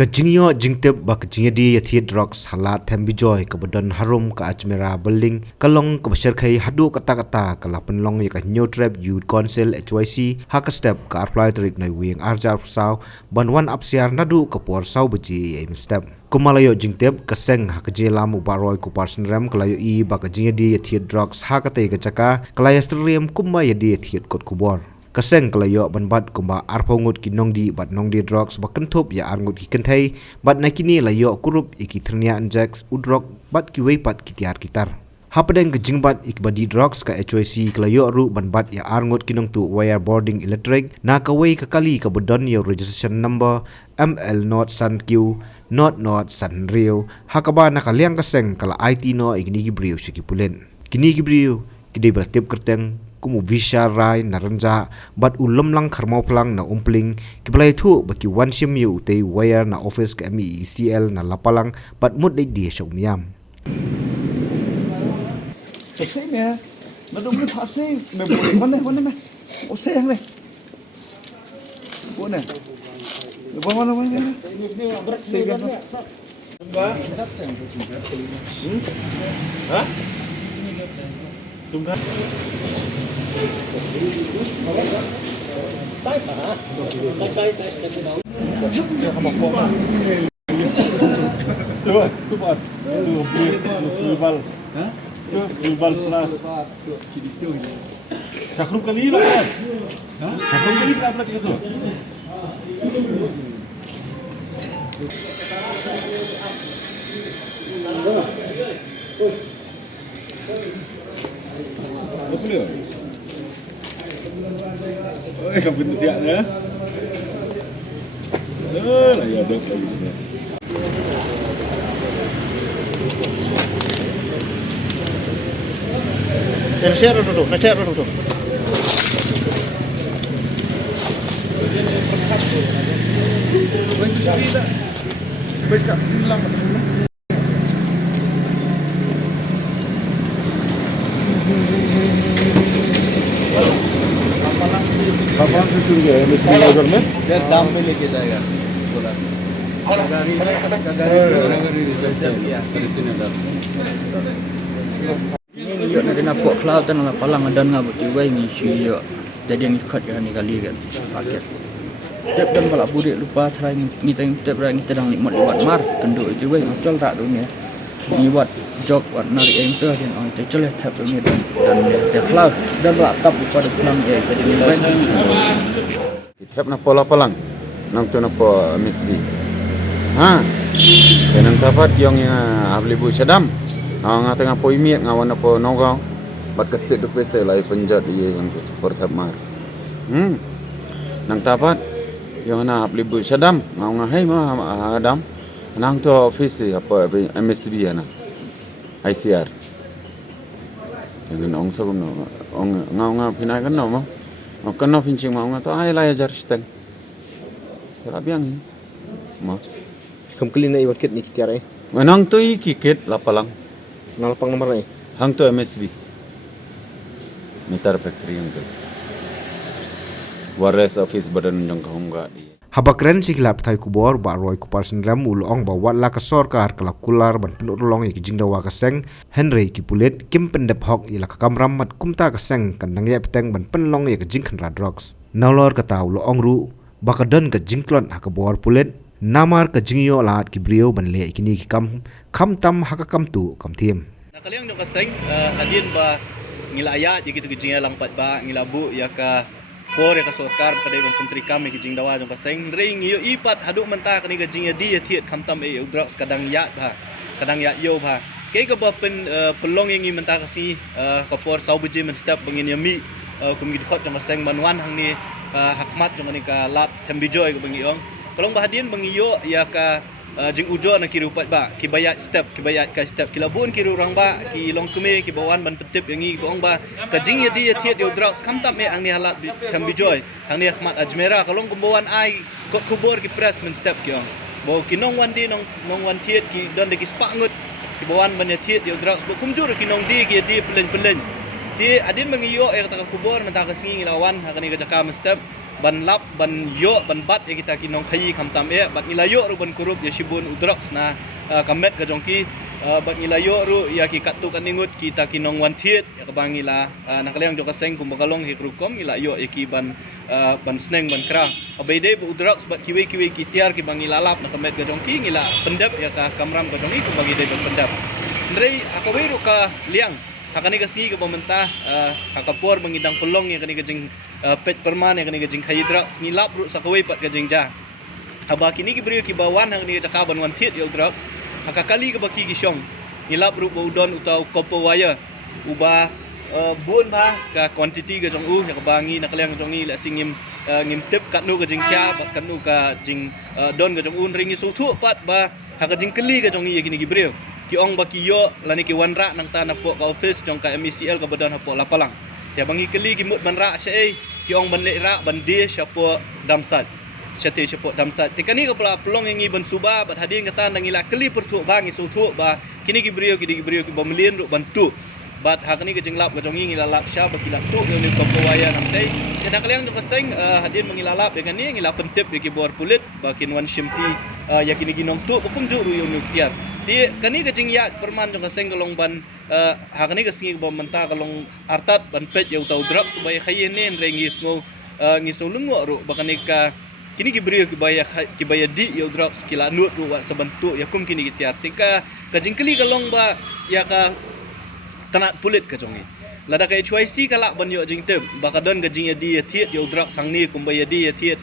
Kajingyo jingtep ba kajingya di yathi drugs halat thambi joy kabadon harum ka ajmera building kalong kabashar khai hadu kata kalapan long ya ka new trap youth council HYC haka step ka apply tarik nai wing arjar saw banwan apsiar nadu kapor saw beji aim step kumalayo jingtep kaseng hakaje lamu baroy ku parson ram kalayo I ba kajingya di yathi drugs hakate ka chaka kalayasterium kumba ya di yathi kot kubor kaseng kalayo banbat kumba arpongut kinong di bat nong di drugs bakentup ya arngut ki kentai bat nakini layo kurup iki ternia anjax udrok bat ki weipat kitiar kitar hapadeng kejingbat ikbadi drugs ka HYC kalayo ru banbat ya arngut kinong tu wire boarding electric na kawai kakali kabodon ya registration number ML not san q not san rio hakaba nakaliang kaseng kala IT no igni gibriu sikipulen kini gibriu kidai bertip kerteng kumu visha rai naranja bat ulam lang kharmau plang na umpling kiblai thu baki wan sim yu te wire na office ka MECL na lapalang bat mut dei di shaumiam xe nè nó đúng nó thả xe mày bắn này mày ô xe hàng này bố này bắn xe cái hả đúng không Rival plus. Cakrum kali lah kan? Cakrum kali lah berarti itu. Apa dia? Kamu kena siap ya? Lah ya dok lagi sini. Nasihat dulu. Bisa silang. Kapan itu dia? Kalau में फिर दाम पे लेके जाएगा बोला गाड़ी रिजल्ट दिया 3,500 Yo na dina po cloud tan la palang adan nga buti wai ni si yo jadi ni khat kan ni kali kan paket tep dan bala budik lupa try ni teng tep ra ni tedang mat buat mar kendu ju wai ngcol ra dunia ni buat jog buat nari enter dan on te cole tap ni dan te cloud dan bala tap pada pulang ye jadi ni wai tap na pola palang nang tu na po misbi ha dan tapat yang abli bu sadam nga tengah po imiat nga wana po nogao bat kasit tu pese lai penjat dia yang pertap mar nang tapat yang na abli bu sadam nga hai ma adam nang to office apa MSB ana ICR dengan ong sagum no ong nga pinai kan no mo kan no pincing ma nga to ai lai ajar steng rabiang mo kamkali na iwat kit ni kitiar ai menang to ikiket lapalang nalpang nomor ai hang to MSB meter factory yang tu wares office badan jang kahum ga di habakren siklap thai kubor ba roy ku parson ram ulong ba watla ka sarkar kala kular ban penurulong ki jingdawa ka seng Henry ki pulet kim pendep hok ila ka kamram mat kumta ka seng kan nang ya peteng ban penlong ya ka jingkhan ra drugs nalor ka taw lo ongru ba ka don ka jingklon ha ka bor pulet namar ka jingyo lat ki brio ban le ikini ki kam tam haka kam tu kam thiem nakaliang jong kaseng hadin ba ngila aya gitu kijing lang pat ba ngila bu ya ka por ya ka sarkar kadai ban menteri kami kijing dawa jong kaseng ring yo ipat hadu menta kani kijing ya di ya thiet kam tam e drugs kadang ya yo ba ke ka ba pen pelong yang menta kasi ka por sau beje men step bangin yami kum gid khot jong kaseng manwan hang ni hakmat jong ni ka lat thambi joy ko bangi ong kalong bahadin bangiyo ya ka jing ujo na kiru pat ba ki bayat ka step kilabun kiru rang ba ki long kume ki bawan ban petip yangi bong ba ka jing ya di ya thiet yo drugs kam tam me ang ni halat thambi joy hang ni ahmad ajmera kalong kumbawan ai kot kubor ki fresh men step ki ong bo ki nong wan di nong wan thiet ki don de ki spangut ki bawan ban ya thiet yo drugs bo kumjur ki nong di ki di pelen Ti adin mengiyo kata kubur mentah kesingi lawan hakani ke jaka mestep ban lap ban yo ban bat ya kita kinong khayi kamtam bat nilayo ru ban kurup ya shibun udrox na kamet ka jongki bat nilayo ru ya ki katu kaningut kita kinong wantiet ya kabangila nakaliang joka seng kumbagalong hikrukom ilayo ya ki ban ban sneng ban kra abaide bu udrox bat kiwi ki tiar ki bangila lap na kamet ka jongki ngila pendap ya ka kamram ka jongki kumbagi de ban pendap ndrei akawiru ka liang hakani kasi ke pemerintah hakapor mengidang pelong yang kani kejing pet perman yang kani kejing hydrox ngilap ru sakawai pat kejing ja haba kini ki beri ki bawan hang ni cakaban wan thiet hydrox hakakali ke baki ki syong ngilap ru udon utau kopo waya uba bun ba ka quantity ke jong ya kebangi nakaliang jong ni la singim ngim tip kat nu ke jing kya bat kat nu ka jing don ke jong un ringi su thu pat ba hakajing keli ke jong ni kini ki beri ki ong baki yo lani ki wanra nang ta napok ka office jong ka MECL ka badan hapok lapalang ya bangi keli ki mut banra syai ki ong ban lek ban dia syapo damsat syate syapo damsat tikani ka pula pelong ngi ban suba bat hadin kata nang ila keli pertu bangi su thu ba kini ki brio ki bamlien ru bantu bat hakani ke jenglap ka jongi ngila lap sya baki lap tu ni ko waya nam tai dan kalian tu keseng hadin mengilalap dengan ni ngila pentip ki bor kulit bakin wan shimti yakini ginong tu bukum ju ru yo nuktiar di kani ke jing ya perman jong keseng kalong ban hakani ke singi bom mentah kalong artat ban pet ya utau drop supaya khayen nen rengi sngo ngisno lungo ru bakani ka kini ki brio ki baya di ya drop skila nut ru wa sebentuk ya kum kini ki tiar tika ka jing keli kalong ba ya ka tanat pulit ke jongi lada kai HYC kala ban yo jing tem bakadon ke jing ya di ya thiet yo drop sangni kumbaya di ya thiet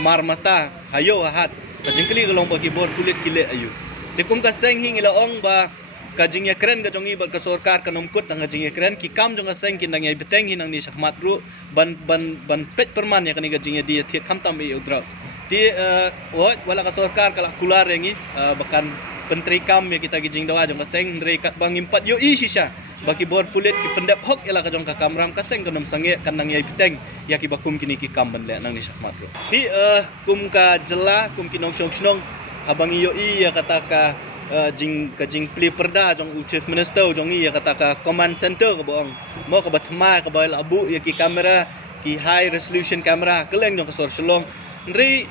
mar mata hayo hat ka jing keli kalong ba ki bor pulit kile ayu dikum ka seng hing ila ong ba ka jing ya kren ka jongi ba ka sarkar ka nomkut tang jing ya kren ki kam jong ka seng kin nang ya beteng hinang ni sakmat ru ban pet perman ya kani ka jing ya di ya thiet kam tam yo drop ti wala ka sarkar kala kular yangi bakan Penteri Kam ya kita gijing dawa jong ka seng rekat bang impat yo sisha baki bor pulit ki pendap hok ela ka jong ka kamram ka seng konom sange kanang yai piteng ya ki bakum kini ki kam ban le nang ni sakmat ro pi kum ka jela kum ki nong snong abang yo ya kata ka jing pli perda jong chief minister jong ya kata ka command center ka boong mo ka batma ka ba abu ya ki kamera ki high resolution camera keleng jong ka sor shlong ndri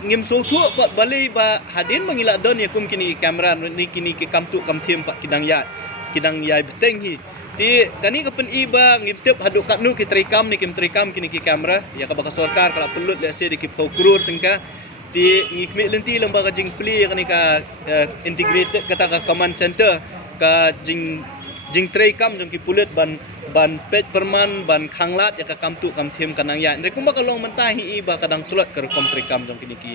ngim so thu pat balai ba hadin mangila don ya kum kini kamera ni kini ki kam tu kam thim pak kidang ya beteng hi ti kani ka pen iba ngim tep hadu kat nu ki trikam ni kim trikam kini ki kamera ya ka baka sarkar kala pelut le se di ki krur tengka ti ngikmi lenti lembaga jing pli kani ka integrated kata ka command center ka jing trikam jong ki pulut ban pet perman ban khanglat ya ka kam tu kam thim kanang ya ndre kumba kalong mentah hi iba kadang tulat ka kom trikam jong kini ki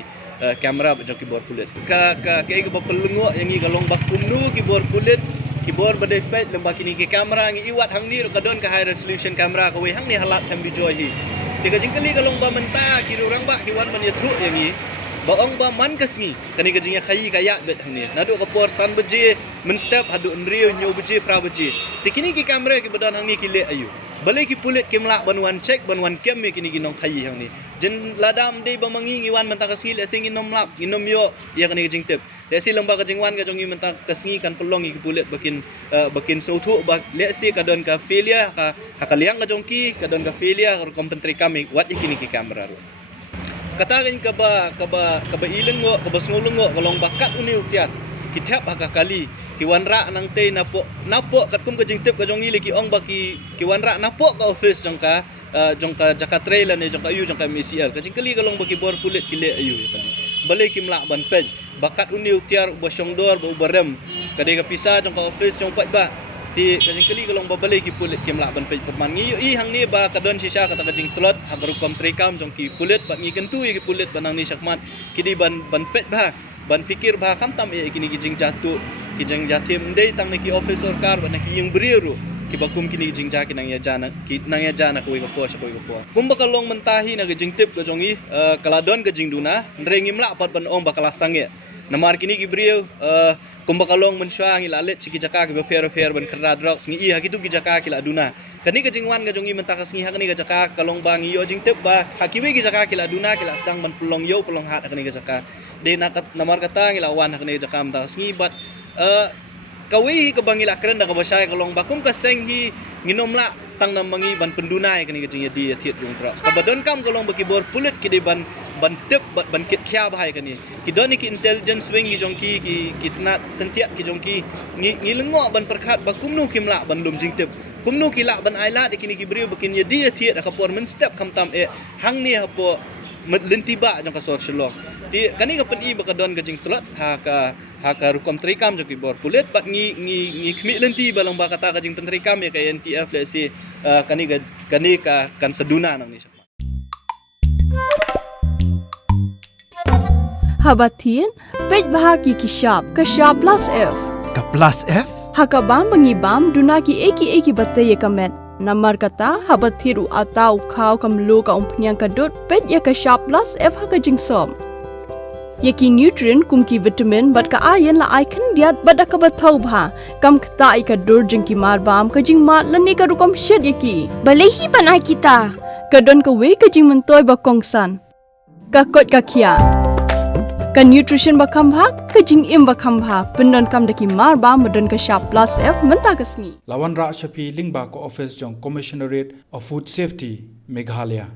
kamera jong ki bor kulit ka ke ba pelungo yang i kalong bakum nu ki bor kulit ki bor bade pet lembah kini ki kamera ngi iwat hang ni ka don ka high resolution camera ka we hang ni halat tham bijoy hi tiga jingkali kalong ba mentah ki rurang ba ki wan ban ya tru yang i baong ba man kasngi kani ka jinga khayi kaya bet hang ni nadu ka por san beje men step hadu nrio nyo beje pra beje tikini ki kamera ki badan hang ni ki le ayu balai ki pulit ki mlak ban wan check ban wan kem me kini ginong khayi hang ni jen ladam de ba mangi wan mentah kasngi le sing inom lap inom yo ya kani jing tep le si lembah ka jingwan ka jongi mentah kasngi kan pelong ki pulit bakin so thu ba le si ka don ka failure ka kaliang ka jongki ka don ka failure ka kompentri kami wat ikini ki kamera ro katakan ka ba ileng ngo ka basngulung ngo kalong bakat uni utiat kitap hakakali ki wanra nang te napo kat kum ka jingtip ka jongi ki ong baki ki wanra napo ka office jong ka Jakarta lan jong ka ayu jong ka MECL ka jingkali kalong baki bor kulit ki le ayu ya kali balai ki mlak ban pen bakat uni utiar ba syongdor ba ubarem kadai ka pisa jong ka office jong pat ba ti kajing kali kalong babalai ki pulit ki mlak ban pej perman ngi i hang ni ba kadon sisa kata kajing tulot hagaru kom trikam jong ki pulit ba ngi kentu ki pulit banang ni sakmat kidi ban pej ba ban pikir ba kam tam e kini kijing jatu kijing jatim ndai tang ni ki office sarkar ba ki yang beriru ki bakum kini kijing ja kinang ya jana ko ko sa ko kum ba kalong mentahi na kijing tip ka jong i kaladon kajing duna ndrengi mlak pat ban ong ba kalasang ya namar kini ki beriu kumba kalong menswa ngi lalet ciki jaka ki befer ban kerad rocks ngi ha kitu ki jaka ki la duna kani ka jingwan ga jongi mentakas ngi ha kani ka jaka kalong bang yo jing tep ba hakiwe ki jaka ki la duna ki la sedang ban pulong yo pulong hat kani ka jaka de namar kata ngi lawan ha kani ka jaka mentakas ngi bat kawi ka bangila kren da ka basay kalong bakum ka seng hi nginomla tang namangi ban pendunai kani ka jing di thiet jung tro kabadon kam kalong bakibor pulit ki de ban tip ban kit khya bahai kani ki don ki intelligence wing ki jong ki tna sentiat ki jong ki ngi lengo ban perkhat bakum nu kimla ban lum jing tip kumnu ki la ban aila de kini ki brio bakin di thiet ka por men step kam tam hang ni ha po lentiba jong ka sor shlo ti kani ka pen I bakadon ka jing tulot ha ka rukom trikam jong ki bor pulit bat ngi khmi lenti balang ba kata ka jing pentrikam ya ka NTF le si kani ka kan seduna nang ni Habatin pej bahagi kishab plus F Ka plus F? hakabam bangibam duna ki eki batte ye kamet namar kata habathiru atau khau kamlu ka umpnyang kadut pej ya kishab plus F haka jingsom yaki nutrient kum ki vitamin bat ka iron la icon diat bat ka bathau bha kam khta ka dur jing ki mar bam ka jing mat lani ka rukom shed yaki balehi banai kita kadon ka we ka jing mentoy ba kongsan ka kot ka khia ka nutrition ba khambha ka jing im ba khambha pendon kam daki mar bam medon ka sharp plus F menta kasni Lawan Ra Shafi Lingba ko office jong Commissionerate of Food Safety Meghalaya